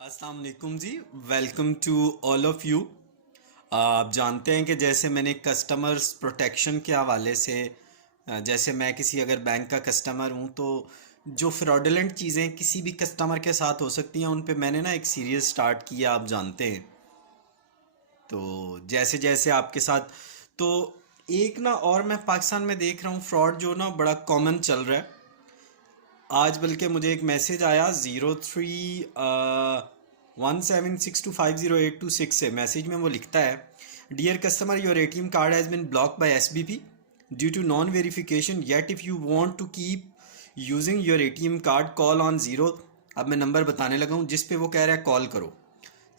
अस्सलाम वालेकुम जी। Welcome to all of you. आप जानते हैं कि जैसे मैंने कस्टमर्स प्रोटेक्शन के हवाले से जैसे मैं किसी अगर बैंक का कस्टमर हूं तो जो फ्रॉडलेंट चीज़ें किसी भी कस्टमर के साथ हो सकती हैं उन पे मैंने ना एक सीरीज़ स्टार्ट किया, आप जानते हैं। तो जैसे जैसे आपके साथ तो एक ना और मैं पाकिस्तान में देख रहा हूँ फ्रॉड जो ना बड़ा कॉमन चल रहा है। आज बल्कि मुझे एक मैसेज आया 0317625082 से। मैसेज में वो लिखता है, dear customer, your ATM card has been block by SBP due to non verification, yet if you want to keep using your ATM card call on zero. अब मैं नंबर बताने लगा हूँ जिस पे वो कह रहा है कॉल करो,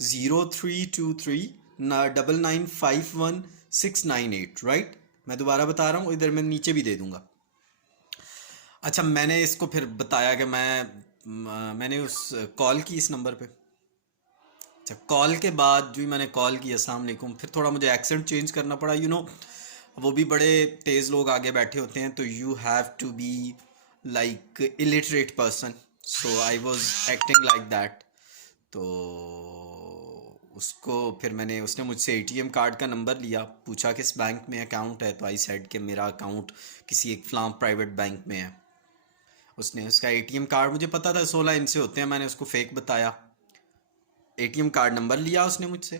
0323 9951 698, राइट। मैं दोबारा बता रहा हूँ, इधर मैं नीचे भी दे दूंगा। अच्छा, मैंने इसको फिर बताया कि मैंने उस कॉल की इस नंबर पे। अच्छा, कॉल के बाद जो ही मैंने कॉल की अस्सलाम वालेकुम, फिर थोड़ा मुझे एक्सेंट चेंज करना पड़ा, वो भी बड़े तेज़ लोग आगे बैठे होते हैं तो you have to be like illiterate person, so I was acting like that. तो उसको फिर मैंने उसने मुझसे एटीएम कार्ड का नंबर लिया, पूछा किस बैंक में अकाउंट है, तो आई सेड कि मेरा अकाउंट किसी एक फलां प्राइवेट बैंक में है। उसने उसका एटीएम कार्ड, मुझे पता था 16 इंच से होते हैं, मैंने उसको फेक बताया। एटीएम कार्ड नंबर लिया उसने मुझसे,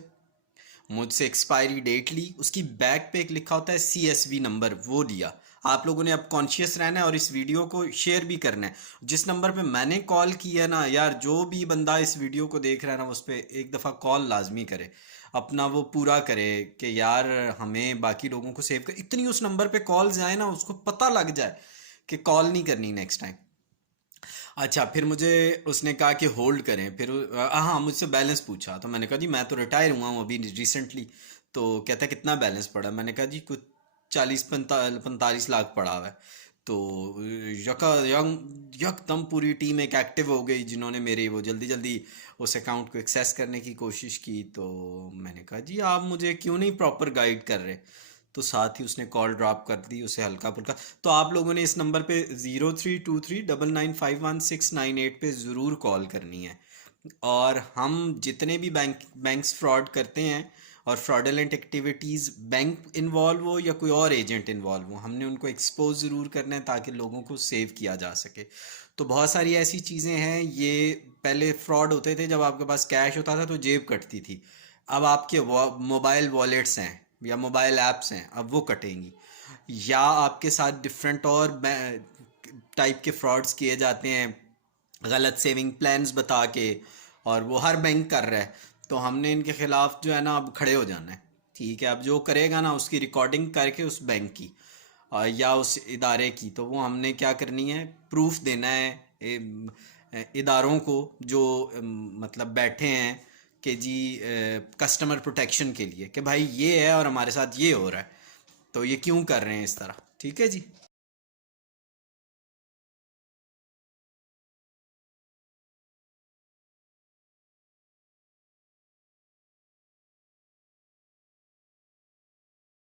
मुझसे एक्सपायरी डेट ली, उसकी बैक पे एक लिखा होता है सीएसवी नंबर, वो लिया। आप लोगों ने अब कॉन्शियस रहना है और इस वीडियो को शेयर भी करना है। जिस नंबर पे मैंने कॉल किया ना यार, जो भी बंदा इस वीडियो को देख रहा है ना, उस पर एक दफ़ा कॉल लाजमी करे, अपना वो पूरा करे कि यार हमें बाकी लोगों को सेव कर, इतनी उस नंबर पे कॉल्स आए ना उसको पता लग जाए कि कॉल नहीं करनी नेक्स्ट टाइम। अच्छा, फिर मुझे उसने कहा कि होल्ड करें, फिर हाँ मुझसे बैलेंस पूछा, तो मैंने कहा जी मैं तो रिटायर हुआ हूँ अभी रिसेंटली। तो कहता है कितना बैलेंस पड़ा, मैंने कहा जी कुछ 40-45 लाख पड़ा हुआ है। तो यकदम पूरी टीम एक एक्टिव हो गई जिन्होंने मेरे वो जल्दी जल्दी उस अकाउंट को एक्सेस करने की कोशिश की। तो मैंने कहा जी आप मुझे क्यों नहीं प्रॉपर गाइड कर रहे। तो साथ ही उसने कॉल ड्रॉप कर दी, उसे हल्का फुल्का। तो आप लोगों ने इस नंबर पे 03239951 698 पे ज़रूर कॉल करनी है। और हम जितने भी बैंक्स फ्रॉड करते हैं और फ्रॉडलेंट एक्टिविटीज़, बैंक इन्वॉल्व हो या कोई और एजेंट इन्वॉल्व हो, हमने उनको एक्सपोज ज़रूर करना है ताकि लोगों को सेव किया जा सके। तो बहुत सारी ऐसी चीज़ें हैं, ये पहले फ्रॉड होते थे जब आपके पास कैश होता था तो जेब कटती थी। अब आपके मोबाइल वॉलेट्स हैं या मोबाइल ऐप्स हैं, अब वो कटेंगी। या आपके साथ डिफरेंट और टाइप के फ्रॉड्स किए जाते हैं, गलत सेविंग प्लान्स बता के, और वो हर बैंक कर रहा है। तो हमने इनके खिलाफ जो है ना अब खड़े हो जाना है। ठीक है, अब जो करेगा ना उसकी रिकॉर्डिंग करके उस बैंक की या उस इदारे की, तो वो हमने क्या करनी है, प्रूफ देना है इदारों को जो मतलब बैठे हैं कि जी कस्टमर प्रोटेक्शन के लिए, कि भाई ये है और हमारे साथ ये हो रहा है, तो ये क्यों कर रहे हैं इस तरह। ठीक है जी।